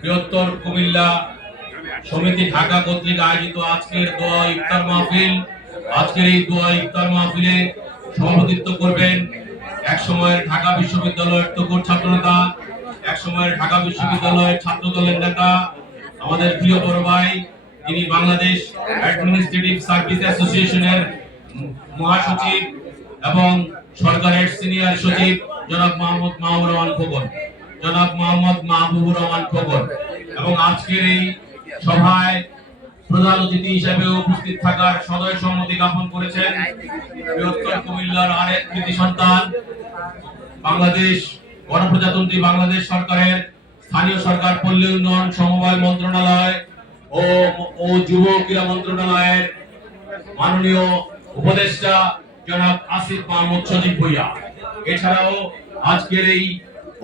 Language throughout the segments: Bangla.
বৃহত্তর কুমিল্লা সমিতি ঢাকা কর্তৃক আয়োজিত আজকের দোয়া ইফতার মাহফিল। আজকের এই দোয়া ইফতার মাহফিলে সভাপতিত্ব করবেন এক সময়ের ঢাকা বিশ্ববিদ্যালয়ের তকুর ছাত্রনেতা, এক সময়ের ঢাকা বিশ্ববিদ্যালয়ের ছাত্র দলের নেতা, আমাদের প্রিয় বড় ভাই, তিনি বাংলাদেশ অ্যাডমিনিস্ট্রেটিভ সার্ভিস অ্যাসোসিয়েশনের মহাসচিব এবং সরকারের সিনিয়র সচিব জনাব মোহাম্মদ মাহবুবুর রহমান খোকন, জনাব মোহাম্মদ মাহবুবুর রহমান খোকন। এবং আজকের এই সভায় প্রধান অতিথি হিসেবে উপস্থিত থাকার সদয় সম্মতি জ্ঞাপন করেছেন বৃহত্তর কুমিল্লার আরেক কৃতি সন্তান, বাংলাদেশ গণপ্রজাতন্ত্রী বাংলাদেশ সরকারের স্থানীয় সরকার পল্লী উন্নয়ন সমবায় মন্ত্রণালয় ও যুব ক্রীড়া মন্ত্রণালয়ের মাননীয় উপদেষ্টা জনাব আসিফ মাহমুদ সজীব ভূঁইয়া। এছাড়াও আজকের এই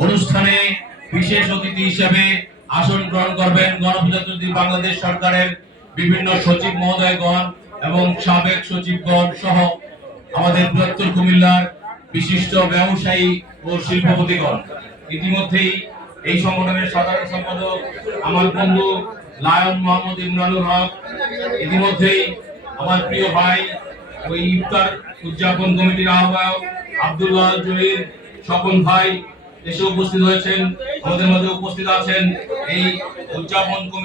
অনুষ্ঠানে বিশেষ অতিথি হিসেবে আসন গ্রহণ করবেন গণপ্রজাতন্ত্রী বাংলাদেশ সরকারের বিভিন্ন সচিব মহোদয়গণ এবং সাবেক সচিবগণ সহ আমাদের বৃহত্তর কুমিল্লার বিশিষ্ট ব্যবসায়ী ও শিল্পপতিগণ। ইতিমধ্যেই এই সংগঠনের সাধারণ সম্পাদক আমার বন্ধু লায়ন মোহাম্মদ ইমরানুল হক, ইতিমধ্যেই আমার প্রিয় ভাই ওই ইফতার উদযাপন কমিটির আহ্বায়ক আব্দুল্লাহ জলিল স্বপন ভাই এসে উপস্থিত হয়েছেন। আমাদের মধ্যে উপস্থিত আছেন এই উদযাপন